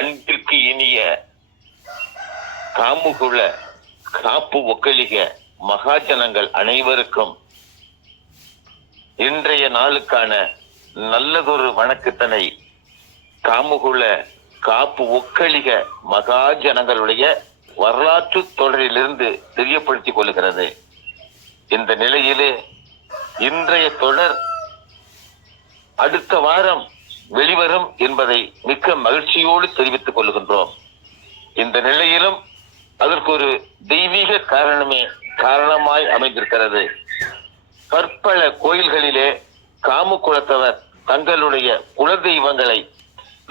அன்பிற்கு இனிய காமுகுல காப்பு ஒக்கலிக மகாஜனங்கள் அனைவருக்கும் இன்றைய நாளுக்கான நல்லதொரு வணக்கத்தினை காமுகுல காப்பு ஒக்கலிக மகாஜனங்களுடைய வரலாற்று தொடரிலிருந்து தெரியப்படுத்திக் கொள்கிறது. இந்த நிலையிலே இன்றைய தொடர் அடுத்த வாரம் வெளிவரும் என்பதை மிக்க மகிழ்ச்சியோடு தெரிவித்துக் கொள்கின்றோம். இந்த நிலையிலும் அதற்கு ஒரு தெய்வீக காரணமாய் அமைந்திருக்கிறது. பற்பல கோயில்களிலே காமு குலத்தவர் தங்களுடைய குலதெய்வங்களை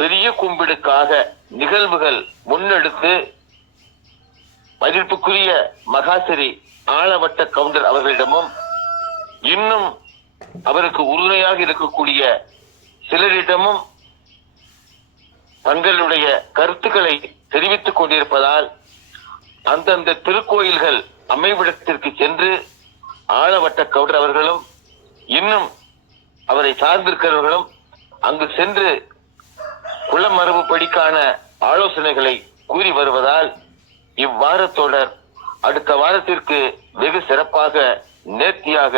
பெரிய கும்பிடுக்காக நிகழ்வுகள் முன்னெடுத்து மதிப்புக்குரிய மகாசிரி ஆளவட்ட கவுண்டர் அவர்களிடமும் இன்னும் அவருக்கு உறுதுணையாக இருக்கக்கூடிய சிலரிடமும் தங்களுடைய கருத்துக்களை தெரிவித்துக் கொண்டிருப்பதால் அந்தந்த திருக்கோயில்கள் அமைவிடத்திற்கு சென்று ஆளவட்ட கவுண்டர் அவர்களும் இன்னும் அவரை சார்ந்திருக்கிறவர்களும் அங்கு சென்று குலமரபுப்படிக்கான ஆலோசனைகளை கூறி வருவதால் இவ்வார தொடர் அடுத்த வாரத்திற்கு வெகு சிறப்பாக நேர்த்தியாக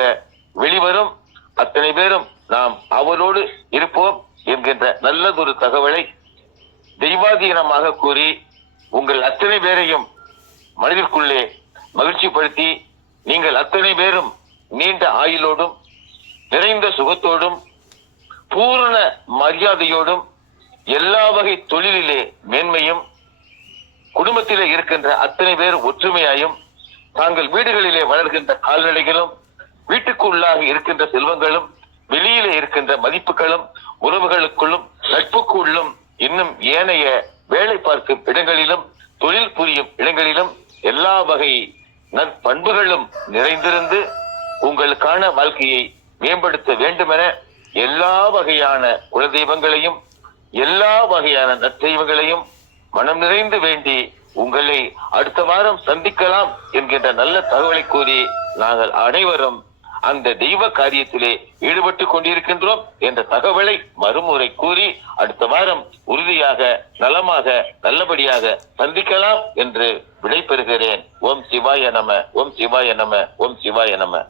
வெளிவரும். அத்தனை பேரும் நாம் அவரோடு இருப்போம் என்கின்ற நல்லதொரு தகவலை தெய்வாதீனமாக கூறி உங்கள் அத்தனை பேரையும் மனதிற்குள்ளே மகிழ்ச்சிப்படுத்தி நீங்கள் அத்தனை பேரும் நீண்ட ஆயுளோடும் நிறைந்த சுகத்தோடும் பூரண மரியாதையோடும் எல்லா வகை தொழிலிலே மேன்மையும் குடும்பத்திலே இருக்கின்ற அத்தனை பேர் ஒற்றுமையாயும் தாங்கள் வீடுகளிலே வளர்கின்ற கால்நடைகளும் வீட்டுக்கு உள்ளாக இருக்கின்ற செல்வங்களும் வெளியிலே இருக்கின்ற மதிப்புகளும் உறவுகளுக்குள்ளும் நட்புக்கு உள்ளும் இன்னும் ஏனைய வேலை பார்க்கும் இடங்களிலும் தொழில் புரியும் இடங்களிலும் எல்லா வகை நற்பண்புகளும் நிறைந்திருந்து உங்களுக்கான வாழ்க்கையை மேம்படுத்த வேண்டுமென எல்லா வகையான குலதெய்வங்களையும் எல்லா வகையான நற்தெய்வங்களையும் மனம் நிறைந்து வேண்டி உங்களை அடுத்த வாரம் சந்திக்கலாம் என்கின்ற நல்ல தகவலை கூறி நாங்கள் அனைவரும் அந்த தெய்வ காரியத்திலே ஈடுபட்டுக் கொண்டிருக்கின்றோம் என்ற தகவலை மறுமுறை கூறி அடுத்த வாரம் உறுதியாக நலமாக நல்லபடியாக சந்திக்கலாம் என்று விடைபெறுகிறேன். ஓம் சிவாய நம, ஓம் சிவாய நம, ஓம் சிவாய நம.